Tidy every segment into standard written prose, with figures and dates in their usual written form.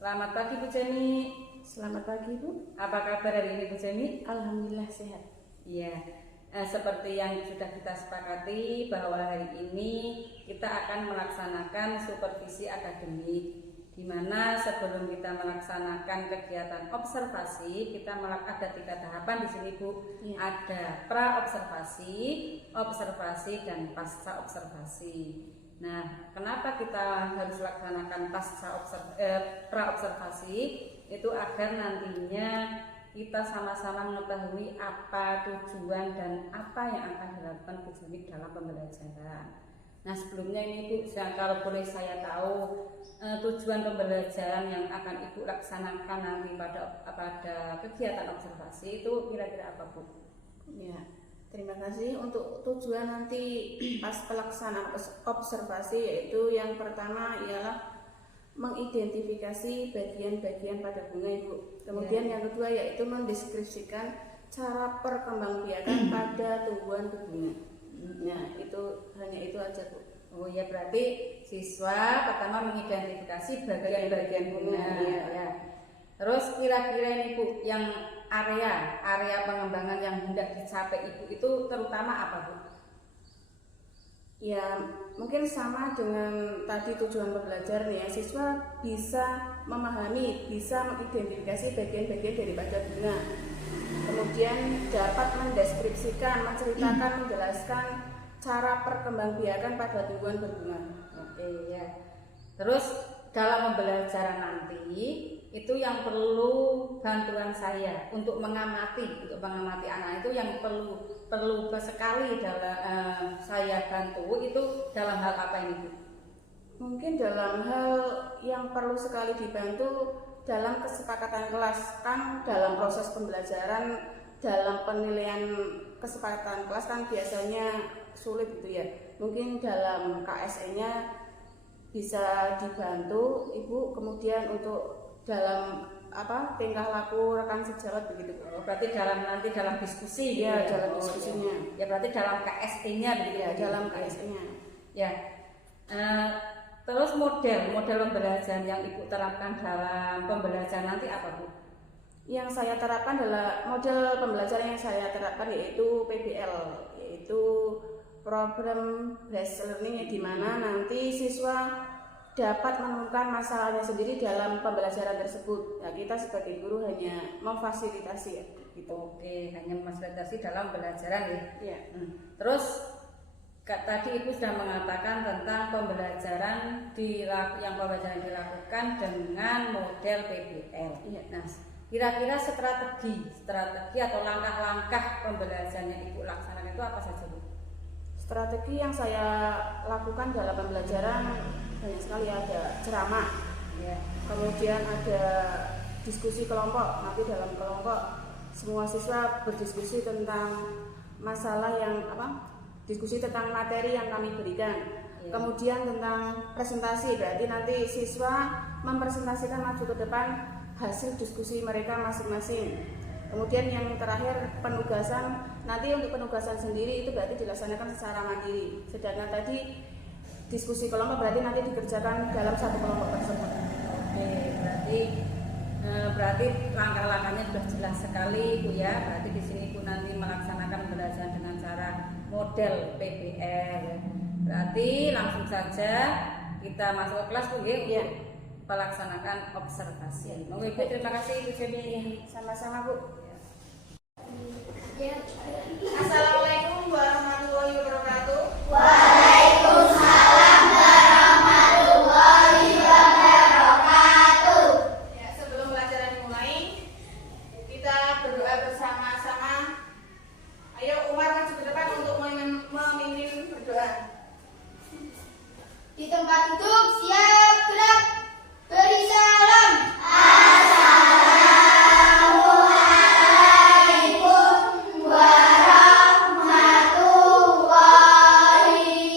Selamat pagi Bu Cemi. Selamat pagi Bu. Apa kabar hari ini Bu Cemi? Alhamdulillah sehat. Iya, seperti yang sudah kita sepakati bahwa hari ini kita akan melaksanakan supervisi akademik, di mana sebelum kita melaksanakan kegiatan observasi kita ada 3 tahapan di sini Bu. Ya. Ada pra observasi, observasi dan pasca observasi. Nah, kenapa kita harus laksanakan pra observasi? Itu agar nantinya kita sama-sama mengetahui apa tujuan dan apa yang akan dilakukan Bu Cemi dalam pembelajaran. Nah, sebelumnya ini Bu, kalau boleh saya tahu tujuan pembelajaran yang akan Ibu laksanakan nanti pada kegiatan observasi itu kira-kira apa Bu? Ya, terima kasih. Untuk tujuan nanti pas pelaksanaan observasi yaitu yang pertama ialah mengidentifikasi bagian-bagian pada bunga Ibu. Kemudian yang kedua yaitu mendeskripsikan cara perkembangbiakan pada tumbuhan berbunga. Nah, hanya itu aja Bu. Oh ya, berarti siswa pertama mengidentifikasi bagian-bagian bunga. Ya. Terus kira-kira ini Bu, yang area pengembangan yang hendak dicapai Ibu itu terutama apa Bu? Ya, mungkin sama dengan tadi tujuan pembelajaran ya, siswa bisa memahami, bisa mengidentifikasi bagian-bagian daripada bunga. Kemudian dapat mendeskripsikan, menceritakan, menjelaskan cara perkembangbiakan pada tumbuhan berbunga. Oke ya. Terus dalam pembelajaran nanti itu yang perlu bantuan saya untuk mengamati anak itu yang perlu sekali dalam saya bantu itu dalam hal apa ini Bu? Mungkin dalam hal yang perlu sekali dibantu dalam kesepakatan kelas, kan dalam proses pembelajaran, dalam penilaian kesepakatan kelas kan biasanya sulit gitu ya. Mungkin dalam KSE-nya bisa dibantu Ibu, kemudian untuk dalam tingkah laku rekan sejawat begitu. Oh, berarti dalam diskusi ya, gitu ya? dalam diskusinya. Ya berarti dalam KSE-nya begitu ya, dalam KSE-nya. Ya. Terus model pembelajaran yang Ibu terapkan dalam pembelajaran nanti apa Bu? Yang saya terapkan adalah model pembelajaran yang saya terapkan yaitu PBL, yaitu Problem Based Learning, di mana nanti siswa dapat menemukan masalahnya sendiri dalam pembelajaran tersebut. Nah, kita sebagai guru hanya memfasilitasi ya, gitu. Oke, hanya memfasilitasi dalam pembelajaran ya. Ya. Terus tadi Ibu sudah mengatakan tentang pembelajaran dilakukan dengan model PBL. Iya. Nah, kira-kira strategi atau langkah-langkah pembelajaran yang Ibu laksanakan itu apa saja Bu? Strategi yang saya lakukan dalam pembelajaran banyak sekali, ada ceramah, ya. Kemudian ada diskusi kelompok. Nanti dalam kelompok semua siswa berdiskusi tentang masalah diskusi tentang materi yang kami berikan. Ya. Kemudian tentang presentasi, berarti nanti siswa mempresentasikan maju ke depan hasil diskusi mereka masing-masing. Kemudian yang terakhir penugasan, nanti untuk penugasan sendiri itu berarti dilaksanakan secara mandiri. Sedangkan tadi diskusi kelompok berarti nanti dikerjakan dalam satu kelompok tersebut. Oke, berarti langkah-langkahnya sudah jelas sekali Bu ya. Berarti di sini Bu nanti melaksanakan pembelajaran dengan cara model PBL. Berarti langsung saja kita masuk ke kelas Bu ya. Melaksanakan observasi. Monggo Ibu, terima kasih Ibu Cemi. Sama-sama Bu. Assalamualaikum warahmatullahi wabarakatuh. Waalaikumsalam warahmatullahi wabarakatuh. Ya, sebelum pelajaran dimulai, kita berdoa bersama-sama. Ayo Umar maju ke depan untuk memimpin berdoa. Di tempat duduk siap gerak. Beri salam. Assalamualaikum warahmatullahi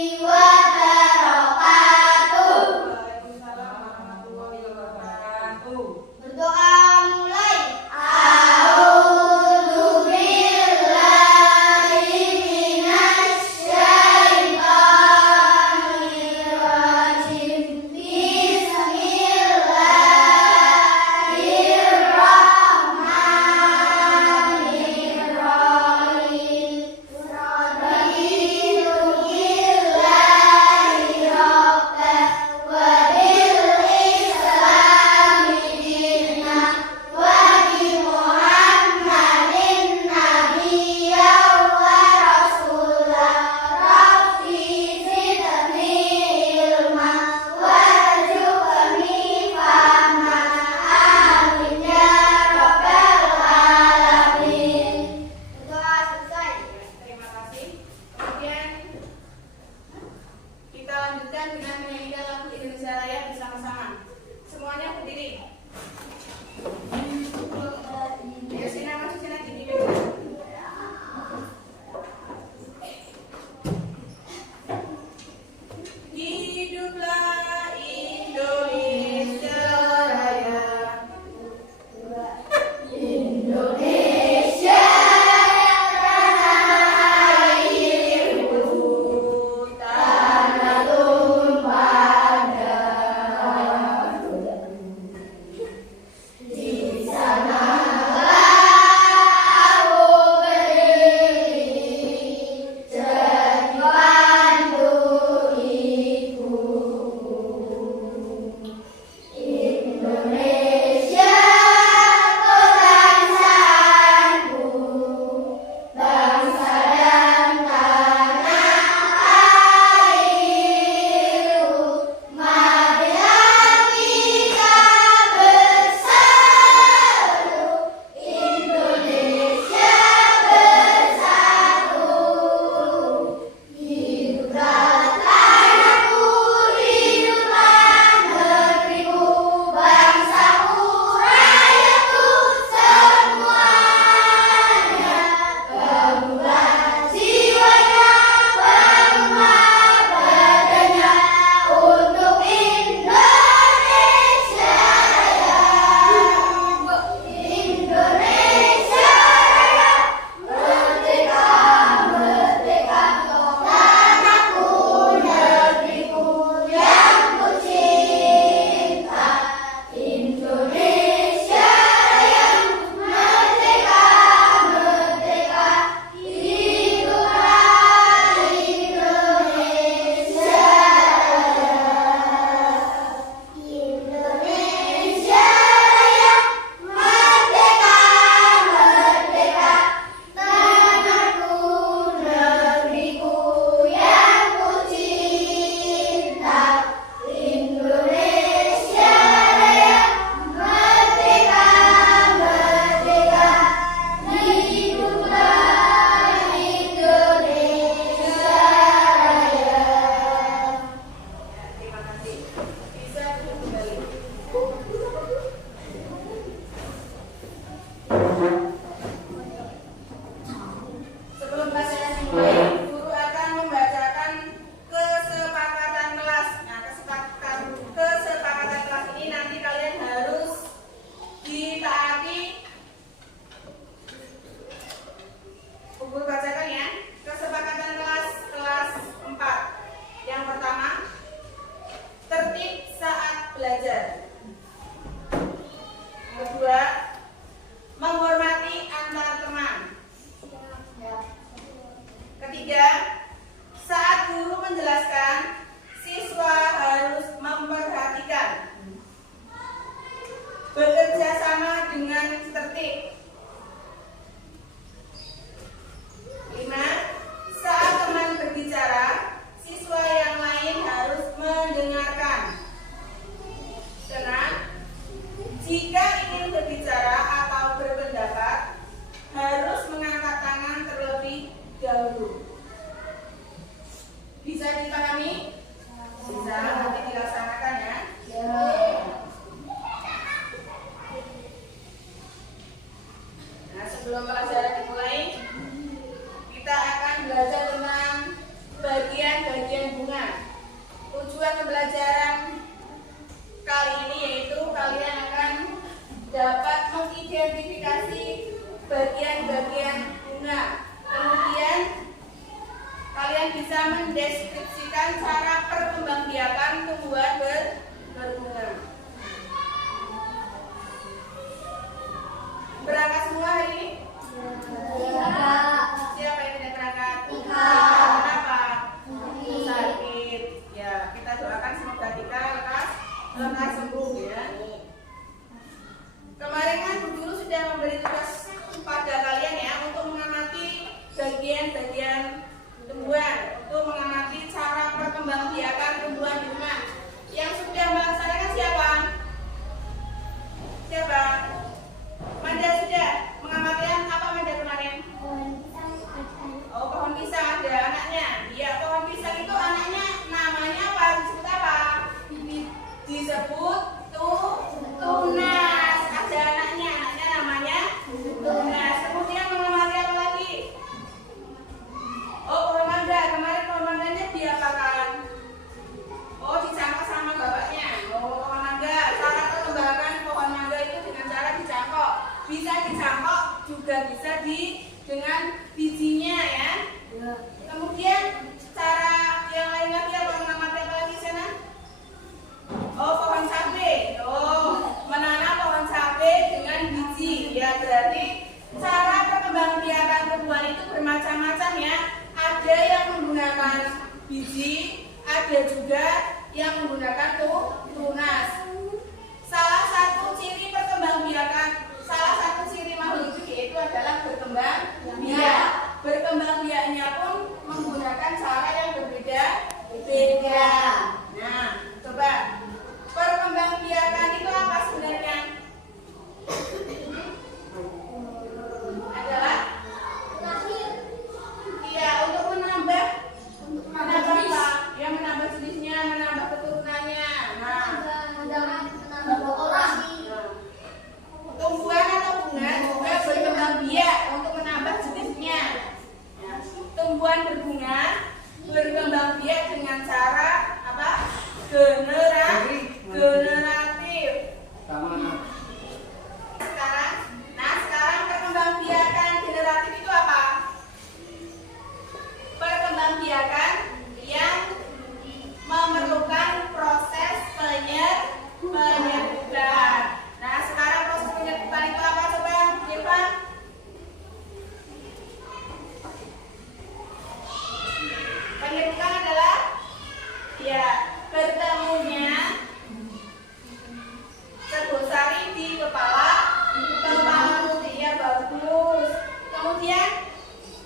dengan tertib. 5. Saat teman berbicara, siswa yang lain harus mendengarkan. 6. Jika ingin berbicara atau berpendapat, harus mengangkat tangan terlebih dahulu. Bisa dipahami? Bisa, nanti dilaksanakan ya. Nah, sebelum pelajaran dimulai, kita akan belajar tentang bagian-bagian bunga. Tujuan pembelajaran kali ini yaitu kalian akan dapat mengidentifikasi bagian-bagian bunga. Kemudian kalian bisa mendeskripsikan cara perkembangbiakan tumbuhan berbunga. Berangkat semua hari ini? Siapa yang tidak berangkat? Kenapa? Sakit. Ya, kita doakan semoga Tika lekas sembuh ya. Kemarin kan Bu Guru sudah memberi tugas pada kalian ya untuk mengamati bagian-bagian tumbuhan, untuk mengamati cara perkembangbiakan tumbuhan di rumah. Yang sudah melaksanakan siapa? Siapa? Manda sudah mengamati apa Manda kemarin? Oh, pohon pisang ada anaknya. Iya, pohon pisang itu anaknya namanya apa? Disebut apa? Disebut tunas. Ada anaknya namanya tunas. Kemudian mengamati apa lagi? Oh, pohon mangga. Kemarin pohon mangganya diapakan? Oh, dicangkok sama bapaknya. Oh, pohon mangga. Cara perkembangan pohon mangga itu dengan cara dicangkok. Bisa dicangkok, juga bisa dengan bijinya ya. Kemudian cara yang lain lagi apa mengamati apa lagi sana? Oh, pohon cabai. Oh, menanam pohon cabai dengan biji. Ya, berarti cara perkembangbiakan tumbuhan itu bermacam-macam ya. Ada yang menggunakan biji, ada juga yang menggunakan tunas. Salah satu ciri makhluk hidup yaitu adalah berkembang biak. Berkembang biaknya pun menggunakan cara yang berbeda-beda. Nah, coba perkembangbiakan itu apa sebenarnya? Adalah iya, untuk menambah apa? Ya, menambah jenisnya, menambah keturunannya. Nah, tumbuhan atau bunga juga berkembang biak untuk menambah jenisnya. Ya, tumbuhan berbunga berkembang biak dengan cara apa? Generatif. Sekarang perkembangbiakan generatif itu apa? Perkembangbiakan yang memerlukan proses penyerbukan. Nah, sekarang proses penyerbukan itu apa? Coba, Irfa. Penyerbukan adalah ya bertemunya serbosari di kepala putih. Ya, bagus. Kemudian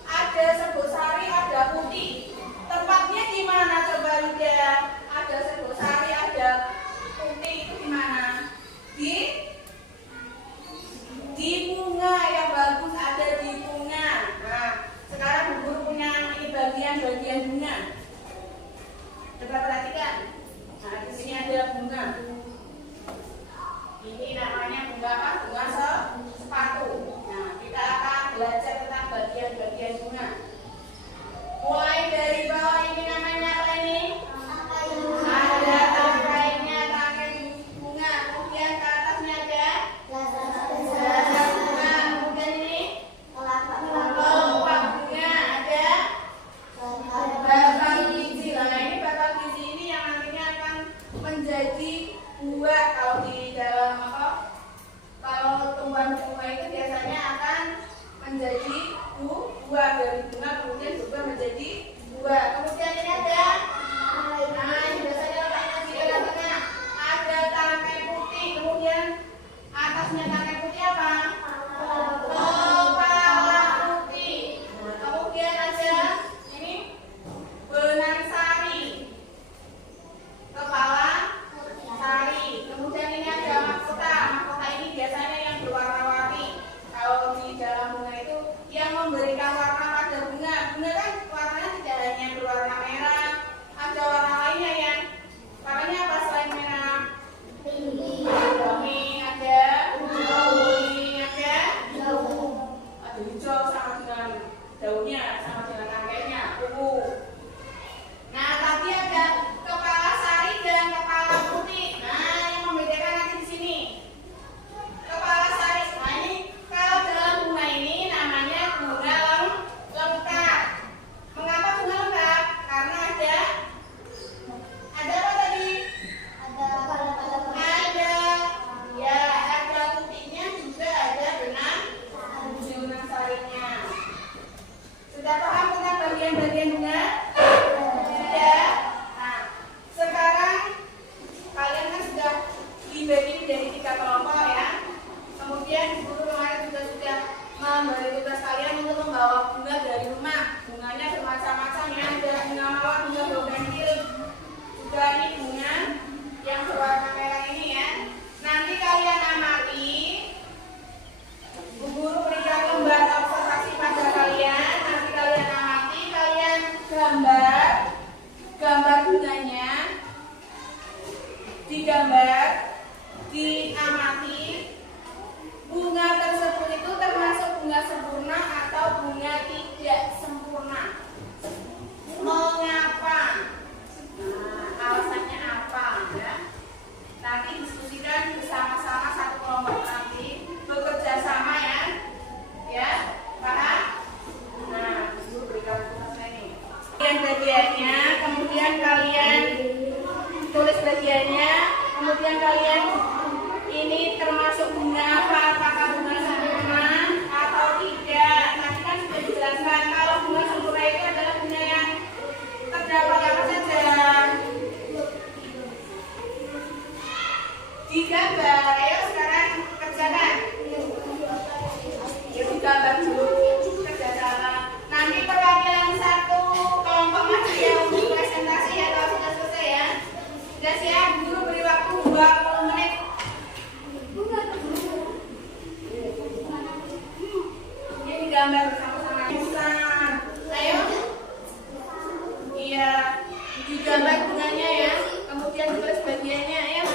ada serbosari, ada putih. Tempatnya di mana coba lihat? Ada serbosari, ada putih, itu di mana? Di bunga. Ya, bagus, ada di bunga. Nah, sekarang Bu Guru punya ini bagian-bagian bunga. Coba perhatikan. Nah, di sini ada bunga. Ini namanya bunga apa? Bunga sepatu. Nah, kita akan belajar tentang bagian-bagian bunga. Mulai dari bawah ini namanya apa ini? Ada tangkainya, tangkai bunga. Kemudian ke atasnya ada dasar bunga. Kemudian ini kelopak bunga. Ada batang biji. Nah, ini batang biji ini yang nantinya akan menjadi buah. Kalau di dalam apa? Kalau tumbuhan bunga itu biasanya akan menjadi buah dari bunga, kemudian juga menjadi buah. Kemudian ini ada, nah ini biasanya letaknya di tengah-tengah ada tangkai putih. Kemudian atasnya tangkai putih apa? dibagi menjadi 3 kelompok ya. Kemudian guru kemarin juga sudah memberi tugas kalian untuk membawa bunga dari rumah. Bunganya bermacam-macam ya, ada bunga mawar, bunga bougainville. Juga ini bunga yang berwarna merah ini ya. Nanti kalian amati, Bu Guru berikan lembar observasi pada kalian. Nanti kalian amati, kalian gambar bunganya, digambar, diamati. Bunga tersebut itu termasuk bunga sempurna atau bunga tidak sempurna. Mengapa? Nah, alasannya apa ya? Nanti diskusikan bersama-sama satu kelompok nanti, bekerja sama ya. Ya, paham? Nah, disuruh berikan tugasnya ini. Bagiannya, kemudian kalian tulis bagiannya, kemudian kalian ini termasuk bunga apa? Apakah bunga sempurna atau tidak? Nanti kan sudah dijelaskan kalau bunga sempurna itu adalah bunga yang terdapat apa saja. Digambar, ayo sekarang kerjakan. Ya digambar dulu, kerjasama. Nanti perwakilan satu kelompok masih yang untuk presentasi ya kalau sudah selesai ya. Sudah siap, guru beri waktu 20 menit. Ini digambar bersama-sama. Ayo. Iya, digambar bunganya ya. Kemudian tulis bagiannya ya.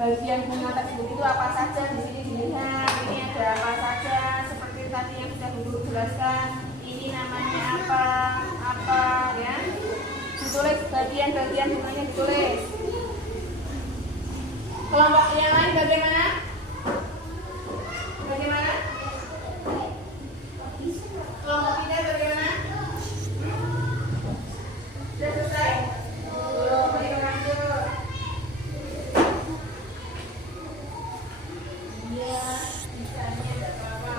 bagian bunga tersebut itu apa saja. Di sini dilihat ini ada apa saja seperti tadi yang sudah guru jelaskan. Ini namanya apa ya. Ditulis bagian-bagian bunganya ditulis. Kelompok yang lain bagaimana? Bagaimana? Kelompok kita bagaimana? Sudah selesai? Belum, ayo lanjut. Iya, misalnya ada apa-apa.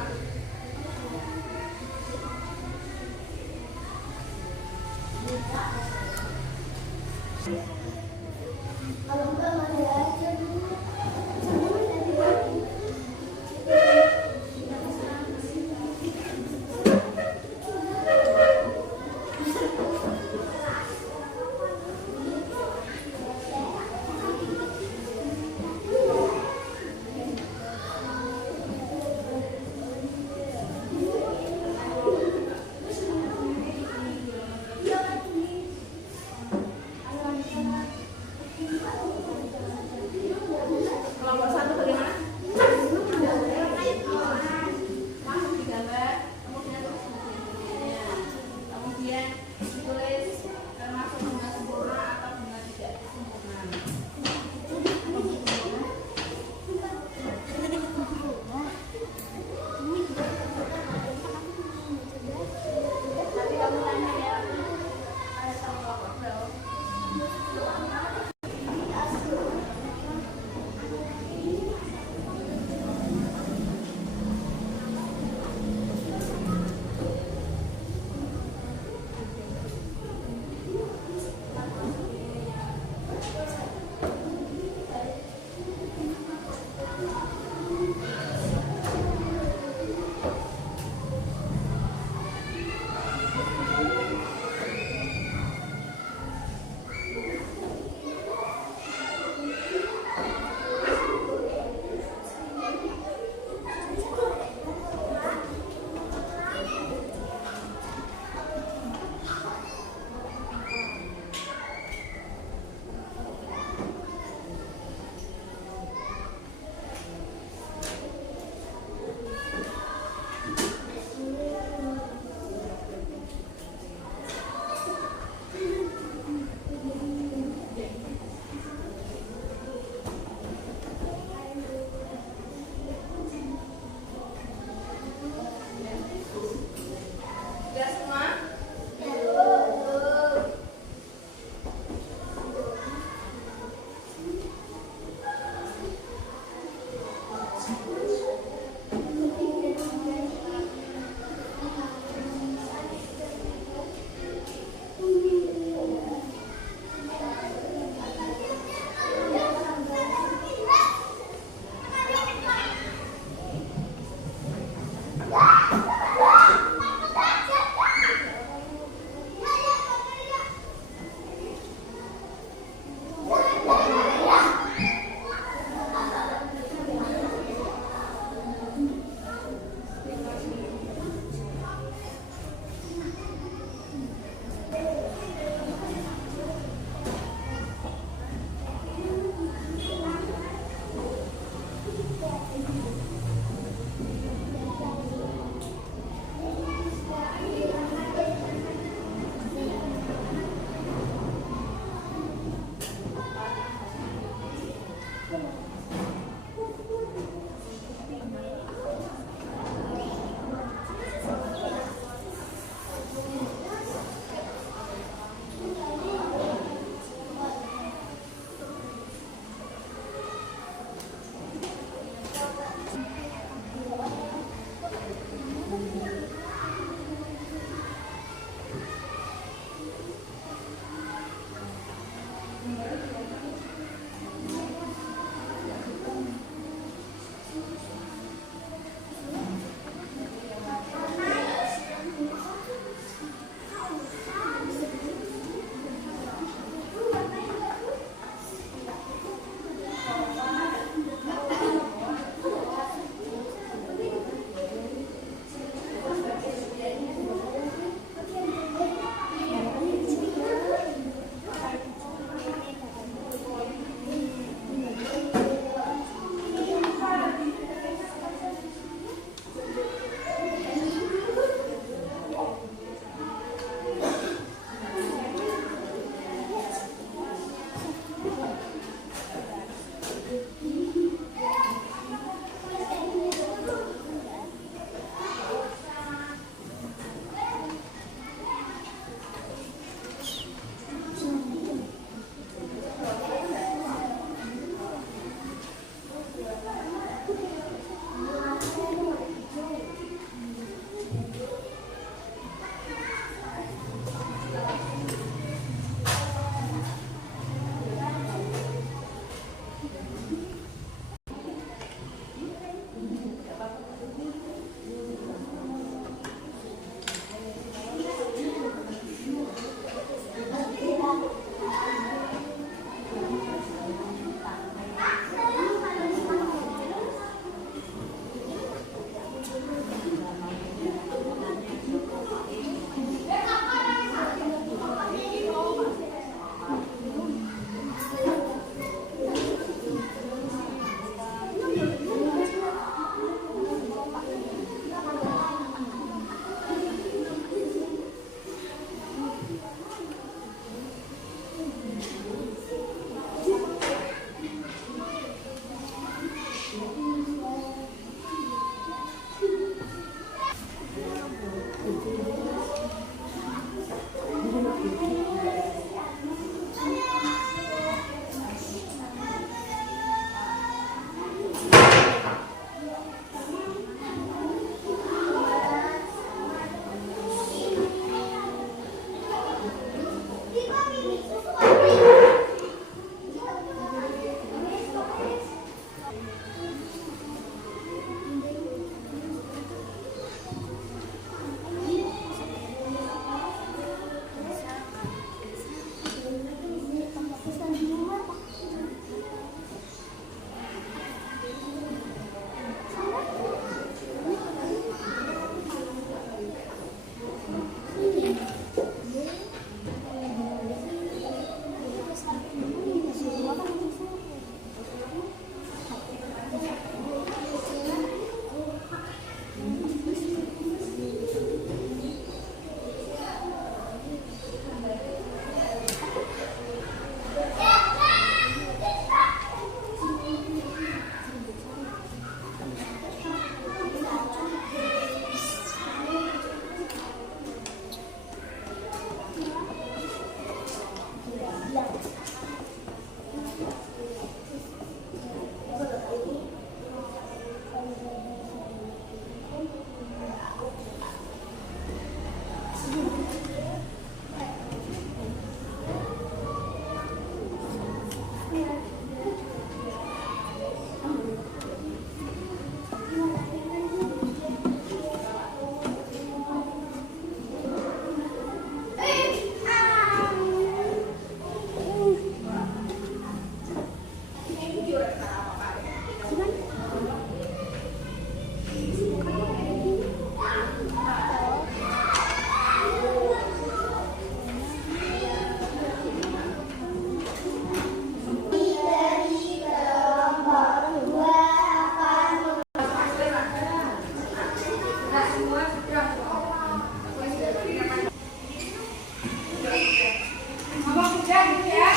Ngomong sudah gitu ya.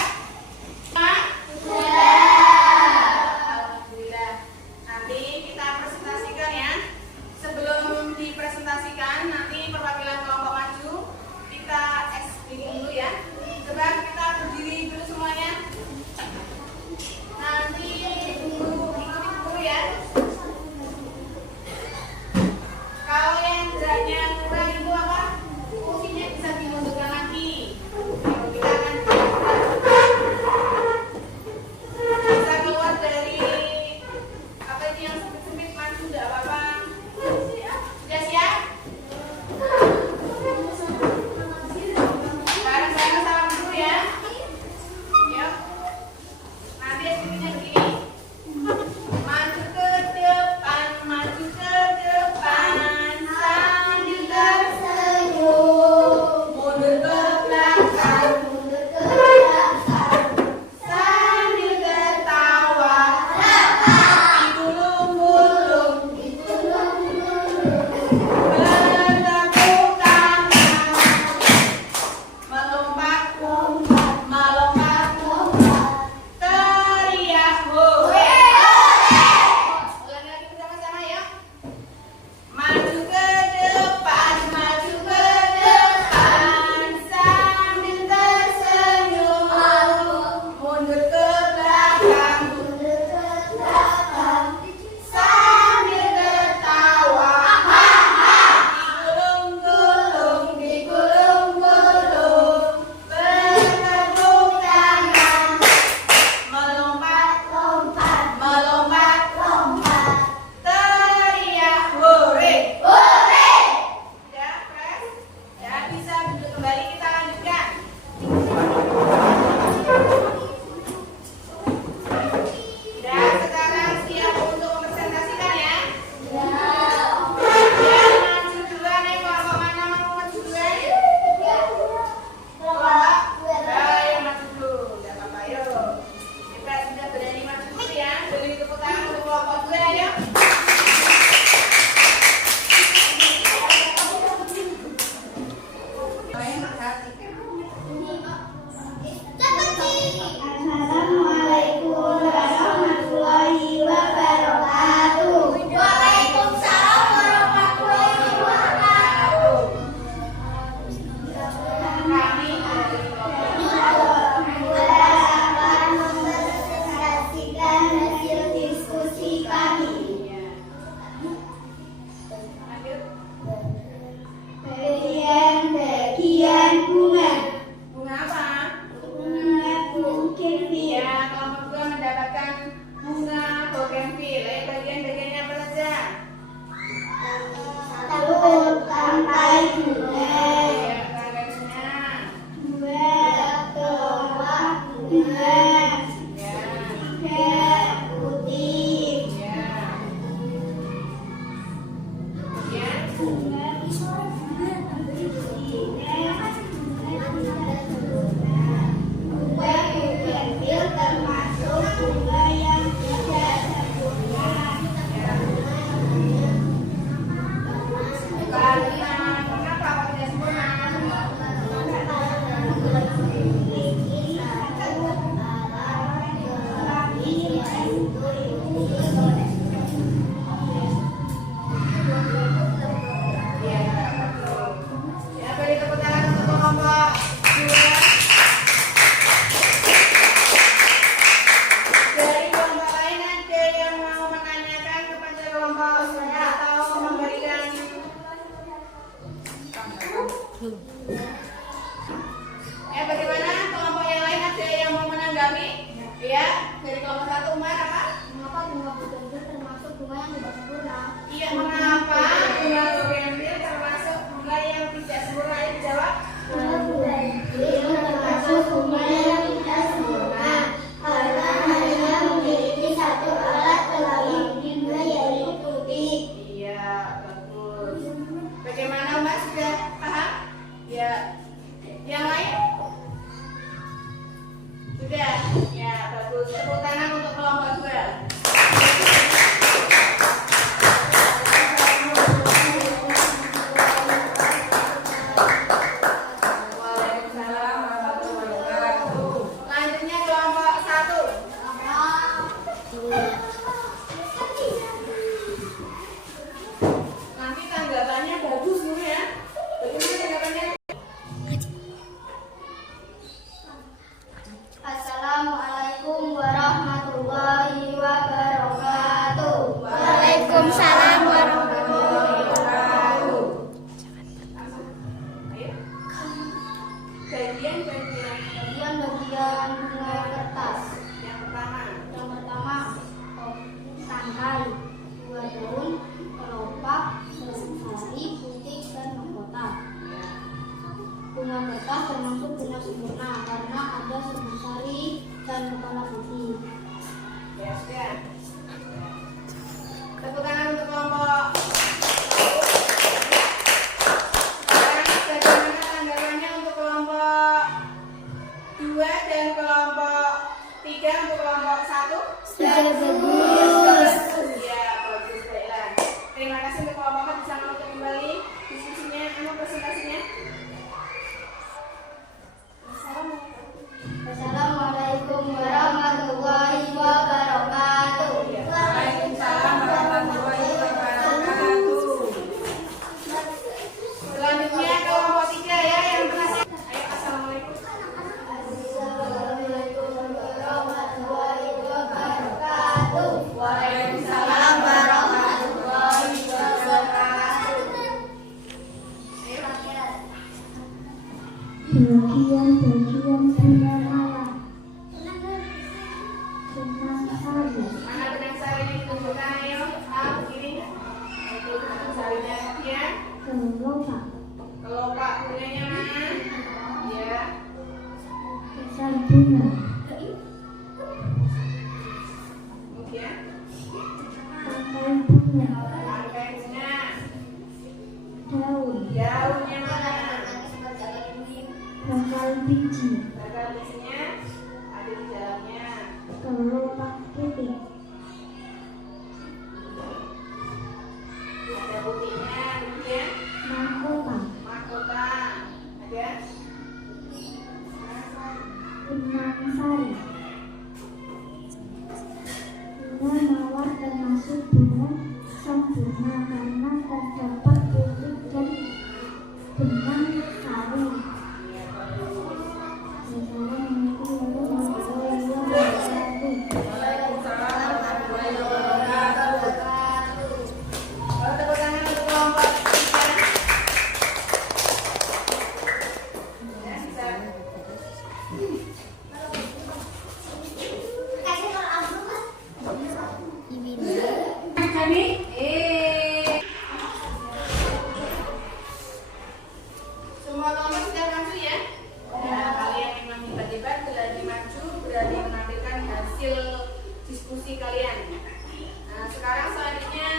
Alhamdulillah. Nanti kita presentasikan ya. Sebelum dipresentasikan, nanti perwakilan kelompok maju kita speaking dulu ya. Coba kita berdiri dulu semuanya. Nanti tunggu ikuti guru ya. Kalau yang geraknya kurang itu apa? Kursinya bisa dimundurkan lagi. Kita akan bisa keluar dari apa itu yang sempit-sempit, maju tidak apa-apa. Sudah siap? Bareng-bareng salam dulu ya. Yuk. Nanti speakingnya begini. Maju ke depan, maju ke depan, sambil tersenyum. Mundur ke belakang, sambil tertawa. Digulung-gulung, bertepuk tangan, melompat, teriak hore. Ulang lagi bersama-sama ya. Maju ke depan, sambil tersenyum. Mundur ke belakang, sambil tertawa. Digulung-gulung, bertepuk tangan, melompat, teriak hore. Ya, fresh. Ya, bisa duduk kembali, kita lanjutkan. Dan sekarang siap untuk mempresentasikan ya. Ya, maju duluan nih, kelompok mana mau maju duluan? Kelompok? Ayo maju dulu, tidak apa-apa, yuk. Kita sudah berani maju dulu ya. Beri tepuk tangan untuk kelompok dulu ya, yuk. Assalamualaikum warahmatullahi wabarakatuh. Waalaikumsalam warahmatullahi wabarakatuh. Kami akan mempresentasikan hasil diskusi kami. Bagian bunga. bunga apa? Bunga bougainville. Ya, kelompok dua mendapatkan bunga bougainville. Bagian-bagiannya apa saja? Satu, tangkai bunga. Ya, tangkai bunga. Dua, kelopak bunga. Ya, Tiga, putih. ya. Kemudian Bunga bougainville termasuk bunga yang tidak sempurna. karena kenapa? Nanti tanggapannya bagus dulu ya. Bagaimana tanggapannya? Assalamualaikum warahmatullahi wabarakatuh. Waalaikumsalam warahmatullahi wabarakatuh. Ayo. Bagian-bagian Bagian bunga kertas. yang pertama. Yang pertama, tangkai, 2 daun, kelopak, sari, putih, dan mahkota. Bunga kertas termasuk bunga sempurna karena ada serbuk sari dan kepala putih. Ya sudah. Tepuk tangan untuk kelompok. Sekarang bagaimana tanggapannya untuk kelompok 2 dan kelompok 3 untuk kelompok 1? Sudah bagus. Ya, bagus, baiklah. Terima kasih untuk kelompok 4 bisa menutup kembali diskusinya, presentasinya. Assalamualaikum warahmatullahi wabarakatuh. Waalaikumsalam warahmatullahi wabarakatuh. Selanjutnya kelompok 3 ya yang terakhir. Ayo, assalamualaikum. Assalamualaikum warahmatullahi wabarakatuh. Waalaikumsalam warahmatullahi wabarakatuh. Bagian-bagian bunga malam. Benang sari. Mana benang sarinya ditunjukkan ayo. Begini. Itu benang sarinya ya. Kelopak. Kelopak bunganya mana? Ya. Besar bunga. Kemudian Tangkai bunga. rangkai bunga. Daun. Daunnya mana? Bakal biji. Bakal bijinya ada di dalamnya. Kelopak putih. Ada putihnya. Kemudian Mahkota. mahkota. Ada Benang sari. Bunga mawar termasuk bunga sempurna karena terdapat putih dan benang sari. Assalamualaikum warahmatullahi wabarakatuh. Waalaikumsalam warahmatullahi wabarakatuh. kalau tepuk tangan untuk kelompok 3. Ya, bisa. Kami semua kelompok sudah maju ya. Ya, kalian memang hebat-hebat, berani maju, berani menampilkan hasil diskusi kalian. Nah, sekarang selanjutnya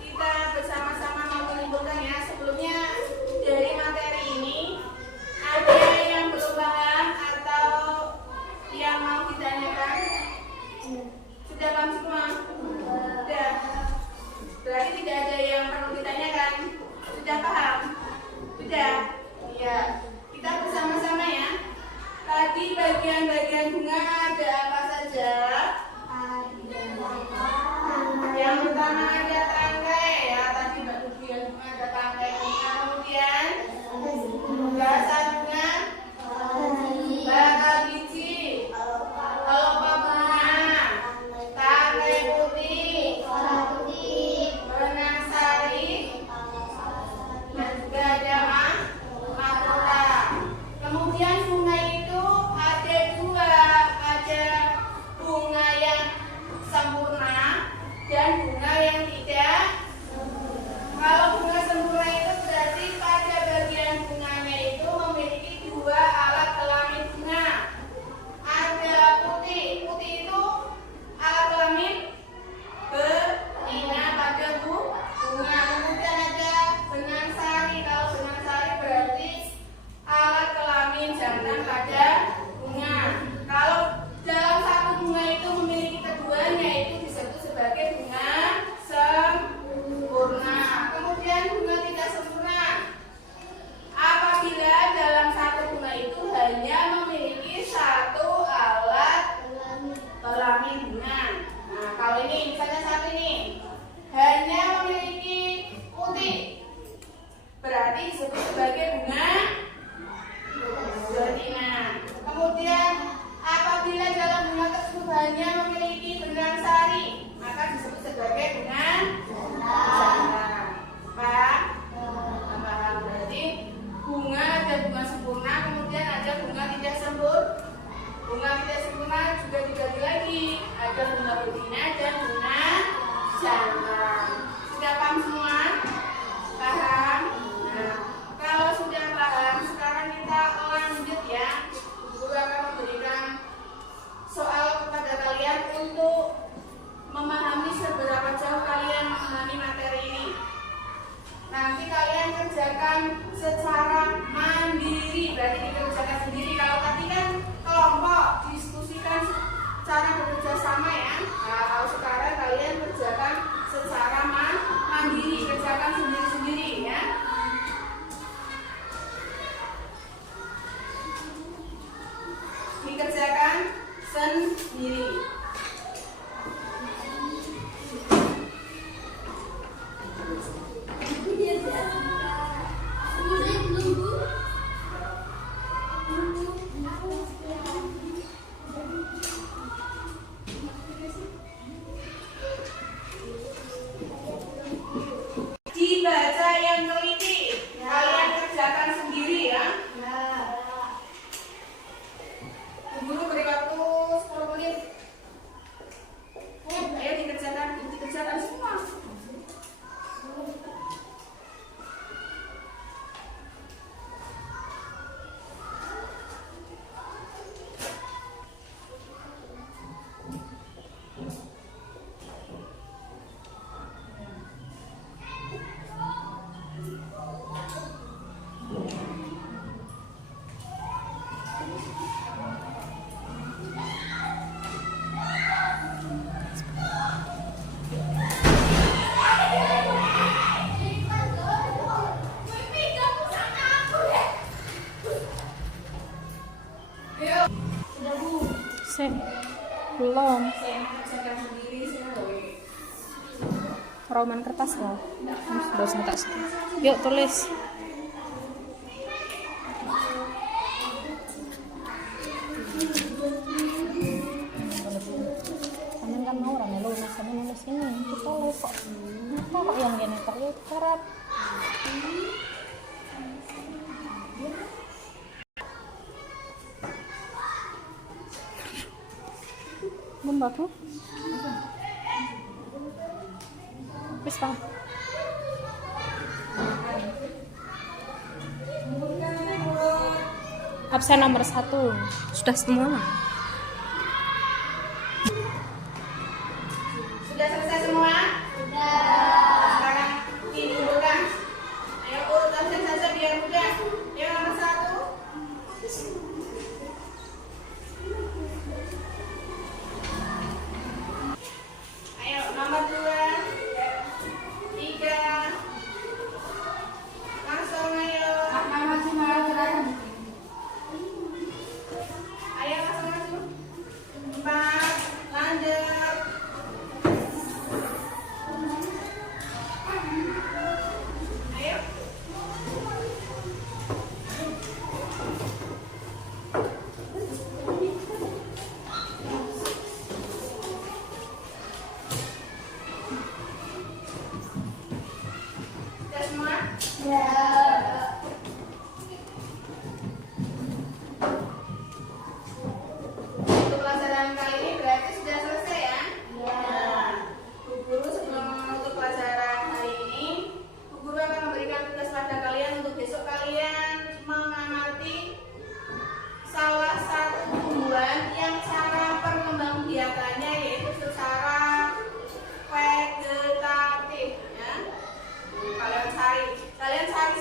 kita bersama-sama mau menyimpulkan ya. Sebelumnya dari materi ini ada yang belum paham atau yang mau ditanyakan? Sudah paham semua? Sudah. Berarti tidak ada yang perlu ditanyakan. Sudah paham? Sudah. Ya. Kita bersama-sama ya. Tadi bagian-bagian bunga ada apa saja? Yang pertama ada tangkai ya. Tadi bagian bunga ada tangkai bunga. Kemudian dasar bunga, bakal biji, kelopak bunga, tangkai putih, benang sari, dan juga ada mahkota. Kemudian bunga itu ada 2, sebagai dengan janda. Paham? Paham. Berarti bunga ada bunga sempurna, kemudian ada bunga tidak sempurna. Bunga tidak sempurna juga dibagi lagi. Ada bunga betina dan bunga jantan. Sudah paham semua? Paham? Nah, kalau sudah paham, sekarang kita lanjut ya. Guru akan memberikan soal kepada kalian untuk memahami seberapa jauh kalian memahami materi ini. Nanti kalian kerjakan secara mandiri, berarti dikerjakan sendiri. Kalau tadi kan kelompok diskusikan cara bekerja sama ya. Nah, kalau sekarang kalian kerjakan secara mandiri, kerjakan sendiri-sendiri ya. Dikerjakan sendiri. Dibaca yang teliti. Kalian kerjakan sendiri ya. Guru beri waktu 10 menit. Ayo dikerjakan semua. Belum. Kerjakan sendiri sih. Roman kertas loh. Bosan tak. Yuk tulis. Kamu kan mau orang lu misalnya nulis ini kita lo kok apa kok yang gini kok ya harap. Membaku. Wis ta. Absen nomor 1. Sudah semua. Sudah selesai semua? Sudah. Sekarang diurutan. Ayo urutkan saja biar mudah. Yang nomor 1. Ayo nomor 2, 3. Langsung ayo. Ayo langsung maju. 4. Lanjut. Ayo. Sudah semua? Untuk pelajaran kali ini berarti sudah selesai ya? Bu Guru sebelum menutup pelajaran hari ini, Bu Guru akan memberikan tugas pada kalian untuk besok kalian mengamati salah satu tumbuhan yang cara perkembangbiakannya yaitu secara vegetatif ya. Kalian cari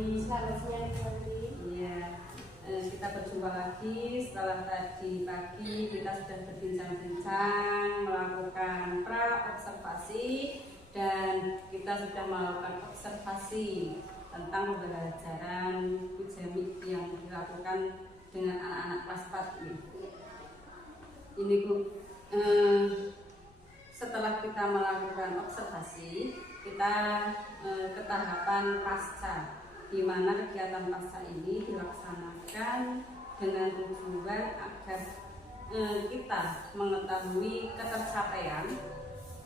Selamat siang Ibu. Iya, kita berjumpa lagi setelah tadi pagi kita sudah berbincang-bincang melakukan pra-observasi dan kita sudah melakukan observasi tentang pembelajaran Ujamik yang dilakukan dengan anak-anak kelas 4 ini. Ini Bu, setelah kita melakukan observasi, kita ke tahapan pasca, di mana kegiatan pasca ini dilaksanakan dengan tujuan agar kita mengetahui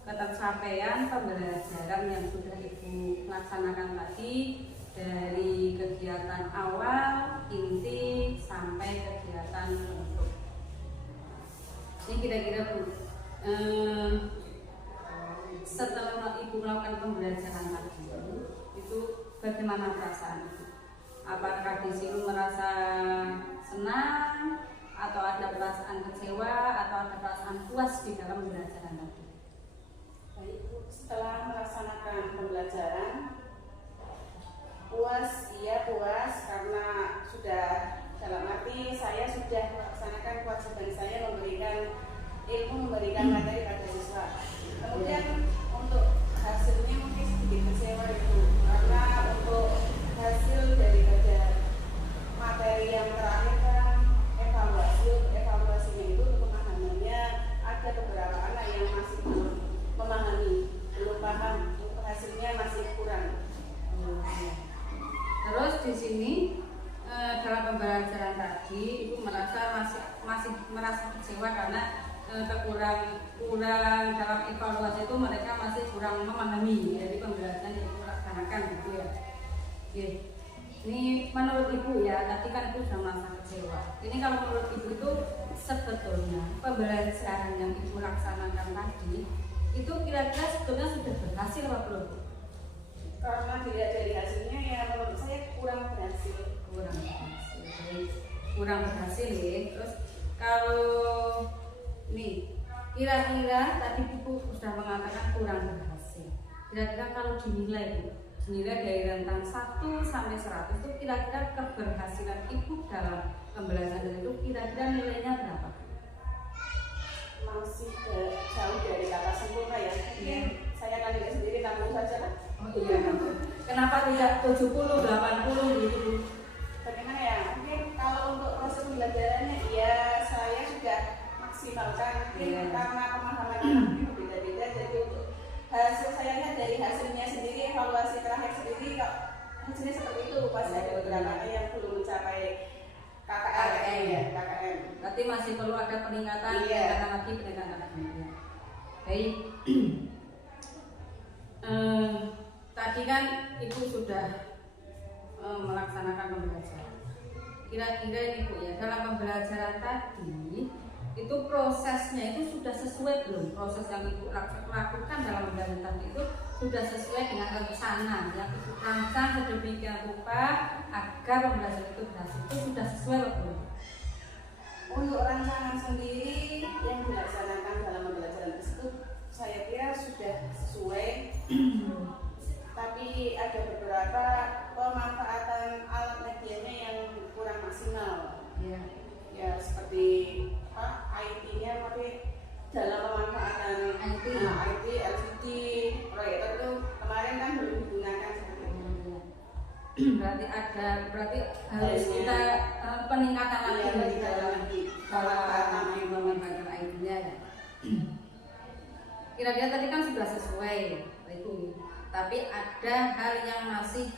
ketercapaian pembelajaran yang sudah Ibu laksanakan tadi, dari kegiatan awal, inti, sampai kegiatan penutup. Ini kira-kira Bu, setelah Ibu melakukan pembelajaran tadi, itu bagaimana perasaan Ibu? Apakah di sini merasa senang, atau ada perasaan kecewa, atau ada perasaan puas di dalam pembelajaran tadi? Baik Bu, setelah melaksanakan pembelajaran, puas, iya puas karena sudah dalam arti saya sudah melaksanakan kewajiban saya memberikan ilmu, memberikan materi pada siswa. Kemudian untuk hasilnya mungkin sedikit kecewa Ibu, karena untuk hasil daripada materi yang terakhir kan evaluasinya itu pemahamannya ada beberapa anak yang masih belum memahami, belum paham, hasilnya masih kurang. Terus di sini dalam pembelajaran tadi Ibu masih merasa kecewa karena kurang dalam evaluasi itu mereka masih kurang memahami dari pembelajaran yang Ibu laksanakan gitu ya. Oke. Ini menurut Ibu ya, tadi kan Ibu sudah merasa kecewa. Ini kalau menurut Ibu itu sebetulnya pembelajaran yang Ibu laksanakan tadi itu kira-kira sebetulnya sudah berhasil apa belum? Karena dilihat dari hasilnya ya menurut saya kurang berhasil. Kurang berhasil ya. Terus kalau nih kira-kira tadi Ibu sudah mengatakan kurang berhasil. Kira-kira kalau dinilai dari rentang 1 sampai 100 itu kira-kira keberhasilan Ibu dalam pembelajaran itu kira-kira nilainya berapa? Masih jauh dari kata sempurna ya. Mungkin saya akan lihat sendiri, tanggung saja kan. Oh iya. Kenapa tidak 70, 80 gitu? Bagaimana ya? Mungkin kalau untuk proses pembelajarannya ya saya sudah maksimalkan. Mungkin karena pemahaman anak ini berbeda-beda, jadi untuk hasil saya lihat dari hasilnya sendiri, evaluasi terakhir sendiri kok hasilnya seperti itu. Pas ada beberapa yang belum mencapai KKM. Berarti masih perlu ada peningkatan lagi. Baik. Tadi kan Ibu sudah melaksanakan pembelajaran. Kira-kira ini Bu ya, dalam pembelajaran tadi itu prosesnya itu sudah sesuai belum? Proses yang Ibu lakukan dalam pembelajaran tadi itu sudah sesuai dengan rencana yang Ibu rancang sedemikian rupa agar pembelajaran itu berhasil, itu sudah sesuai belum? Untuk rancangan sendiri yang dilaksanakan dalam pembelajaran tersebut saya kira sudah sesuai. Tapi ada beberapa pemanfaatan alat medianya yang kurang maksimal. Ya seperti IT-nya, tapi dalam pemanfaatan IT, LCD, proyektor itu kemarin kan belum digunakan seperti itu. Berarti harus kita peningkatan lagi dalam pemanfaatan IT-nya ya. Kira-kira tadi kan sudah sesuai itu, tapi ada hal yang masih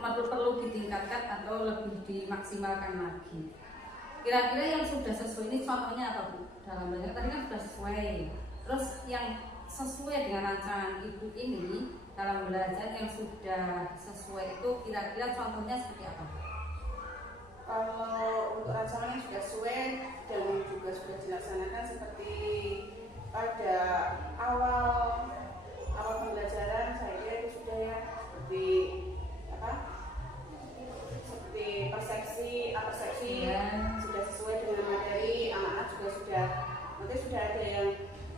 perlu ditingkatkan atau lebih dimaksimalkan lagi. Kira-kira yang sudah sesuai ini contohnya apa Bu? Dalam belajar tadi kan sudah sesuai. Terus yang sesuai dengan rancangan Ibu ini dalam belajar yang sudah sesuai itu kira-kira contohnya seperti apa? Kalau untuk rancangannya sudah sesuai dan juga sudah dilaksanakan seperti pada awal pembelajaran, saya kira itu sudah ya seperti persepsi sudah sesuai dengan materi, anak-anak juga sudah ada yang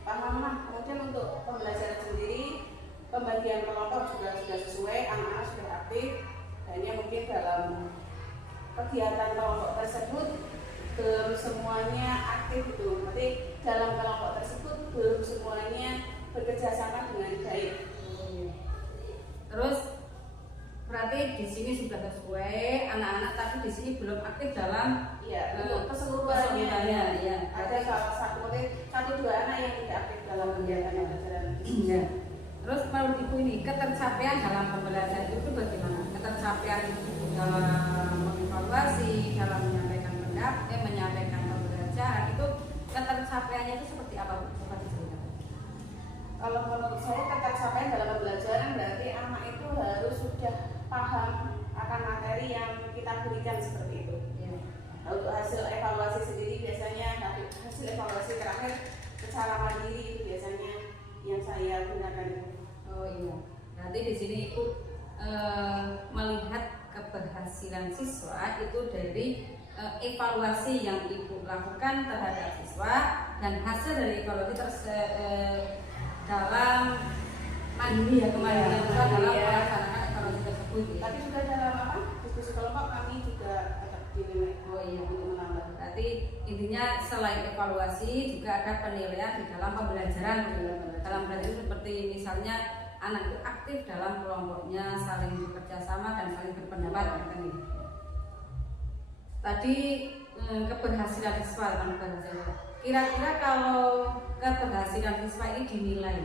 paham lah. Kemudian untuk pembelajaran sendiri, pembagian kelompok juga sudah sesuai, anak-anak sudah aktif, hanya mungkin dalam kegiatan kelompok tersebut belum semuanya aktif itu. Berarti dalam kelompok tersebut belum semuanya bekerja sama dengan baik. Terus berarti di sini sudah sesuai anak-anak, tapi di sini belum aktif dalam Untuk keseluruhannya ya. ada salah satu dua anak yang tidak aktif dalam kegiatan pembelajaran. Ya. Terus menurut Ibu ini ketercapaian dalam pembelajaran itu bagaimana? Ketercapaian dalam mengevaluasi, dalam menyampaikan pendapat, menyampaikan pembelajaran itu ketercapaiannya itu seperti apa? Coba diceritakan. Kalau menurut saya ketercapaian dalam pembelajaran berarti anak itu harus sudah paham akan materi yang kita berikan seperti itu. Ya. Untuk hasil evaluasi sendiri biasanya hasil evaluasi terakhir secara mandiri itu biasanya yang saya gunakan itu. Oh iya. Berarti di sini Ibu melihat keberhasilan siswa itu dari evaluasi yang Ibu lakukan terhadap siswa dan hasil dari evaluasi dalam mandiri ya kemarin dalam melaksanakan evaluasi tersebut. Ya. Tapi juga dalam diskusi kelompok kami juga tetap dinilai. Oh iya. Menambah. Berarti intinya selain evaluasi juga ada penilaian di dalam pembelajaran. Dalam pembelajaran itu seperti misalnya anak itu aktif dalam kelompoknya, saling bekerja sama dan saling berpendapat. Kan? Tadi keberhasilan siswa dalam keberhasilan. Kira-kira kalau keberhasilan siswa ini dinilai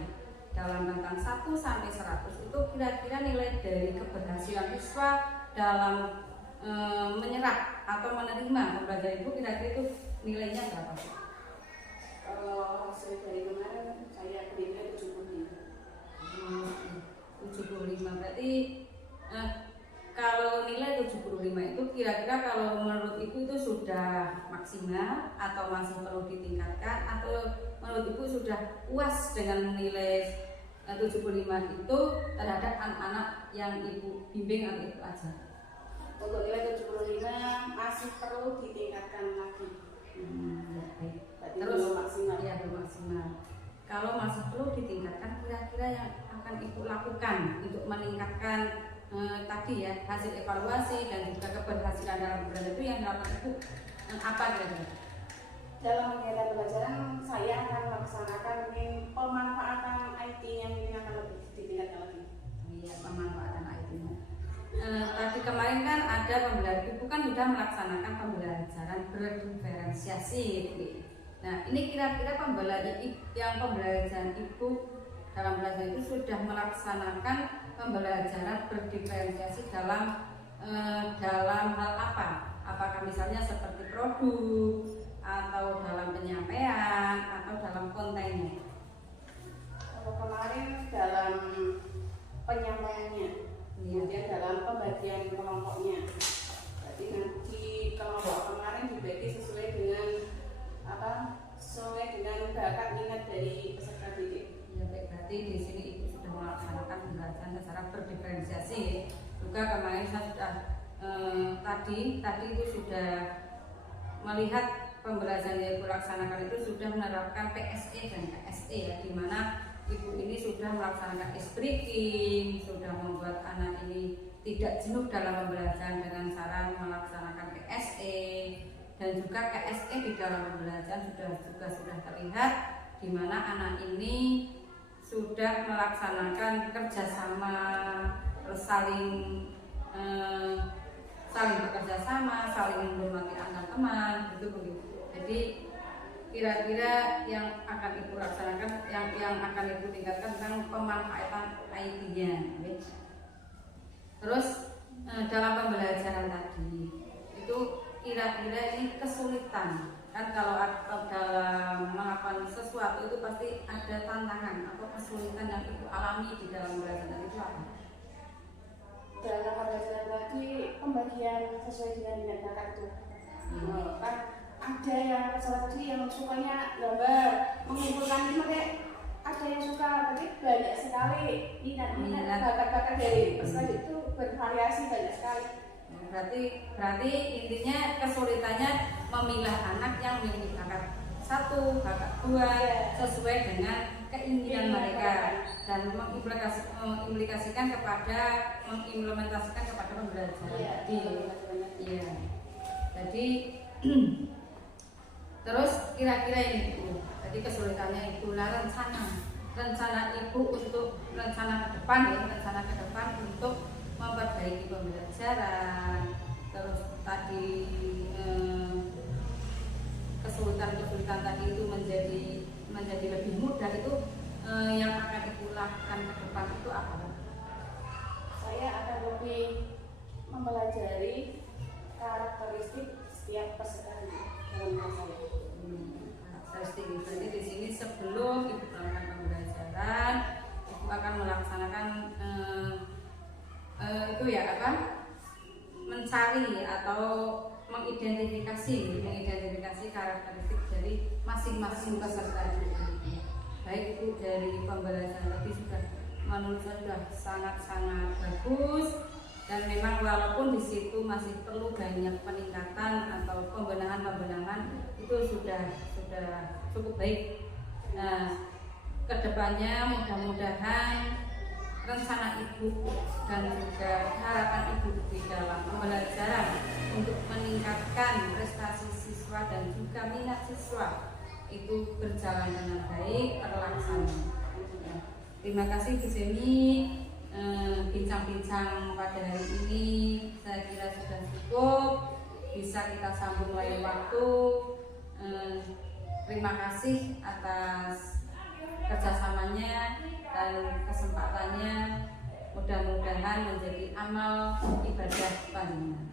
dalam rentang 1 sampai 100 itu kira-kira nilai dari keberhasilan siswa dalam menyerap atau menerima pembelajaran itu kira-kira itu nilainya berapa? Kalau hasil dari kemarin saya berikan 75 berarti kalau nilai 75 itu kira-kira kalau menurut Ibu itu sudah maksimal atau masih perlu ditingkatkan atau menurut Ibu sudah puas dengan nilai 75 itu terhadap anak-anak yang Ibu bimbing atau Ibu ajar? Untuk nilai 75 masih perlu ditingkatkan lagi. Baik. Terus belum maksimal. Ya, belum maksimal. Kalau masih perlu ditingkatkan, kira-kira yang akan Ibu lakukan untuk meningkatkan tadi ya hasil evaluasi dan juga keberhasilan dalam pembelajaran itu yang dapat Ibu apa kira-kira? Dalam kegiatan pembelajaran saya akan melaksanakan pemanfaatan IT yang ini akan lebih ditingkatkan lagi. Iya, pemanfaatan IT-nya. Tadi kemarin kan ada pembelajaran Ibu kan sudah melaksanakan pembelajaran berdiferensiasi gitu. Nah, ini kira-kira pembelajaran Ibu dalam belajar itu sudah melaksanakan pembelajaran berdiferensiasi dalam hal apa? Apakah misalnya seperti produk atau dalam penyampaian atau dalam kontennya? Kalau kemarin dalam penyampaiannya, kemudian dalam pembagian kelompoknya. Berarti nanti kelompok kemarin dibagi sesuai dengan bakat minat dari peserta didik. Ya, baik. Berarti di sini Ibu sudah melaksanakan pembelajaran secara berdiferensiasi. Juga kemarin saya sudah tadi itu sudah melihat pembelajaran yang Ibu laksanakan itu sudah menerapkan PSE dan KSE ya, di mana Ibu ini sudah melaksanakan ice breaking, sudah membuat anak ini tidak jenuh dalam pembelajaran dengan cara melaksanakan PSE dan juga KSE di dalam pembelajaran sudah terlihat di mana anak ini sudah melaksanakan kerjasama, saling bekerja sama, saling menghormati antar teman, begitu. Jadi kira-kira yang akan Ibu laksanakan, yang akan Ibu tingkatkan tentang pemanfaatan IT-nya. Terus dalam pembelajaran tadi itu kira-kira ini kesulitan kan, kalau dalam melakukan sesuatu itu pasti ada tantangan atau kesulitan yang Ibu alami di dalam pembelajaran itu apa? Dalam pembelajaran tadi pembagian sesuai dengan minat bakat itu. Kan ada yang peserta tadi yang sukanya gambar, mengumpulkan itu ada yang suka, tapi banyak sekali minat bakat-bakat dari peserta itu bervariasi banyak sekali. Berarti intinya kesulitannya memilah anak yang memiliki bakat 1, bakat 2 sesuai dengan keinginan mereka dan mengimplementasikan kepada pembelajaran Iya, tadi. Iya. Jadi terus kira-kira ini Bu, jadi kesulitannya itu lah rencana Ibu untuk rencana ke depan untuk memperbaiki pembelajaran. Terus tadi kesulitan tadi itu menjadi lebih mudah itu yang akan Ibu lakukan ke depan itu apa? Saya akan lebih mempelajari karakteristik setiap peserta dalam kelas saya. Karakteristik itu. Jadi di sini sebelum Ibu melakukan pembelajaran, Ibu akan melaksanakan itu ya apa? Mencari atau mengidentifikasi karakteristik dari masing-masing peserta didik. Baik itu dari pembelajaran tadi menurut saya sudah sangat-sangat bagus, dan memang walaupun di situ masih perlu banyak peningkatan atau pembenahan itu sudah cukup baik. Nah, kedepannya mudah-mudahan rencana Ibu dan juga harapan Ibu di dalam pembelajaran untuk meningkatkan prestasi siswa dan juga minat siswa itu berjalan dengan baik, terlaksana. Terima kasih Bu Semi, bincang-bincang pada hari ini saya kira sudah cukup, bisa kita sambung lain waktu. Terima kasih atas kerjasamanya dan kesempatannya, mudah-mudahan menjadi amal ibadah panjenengan.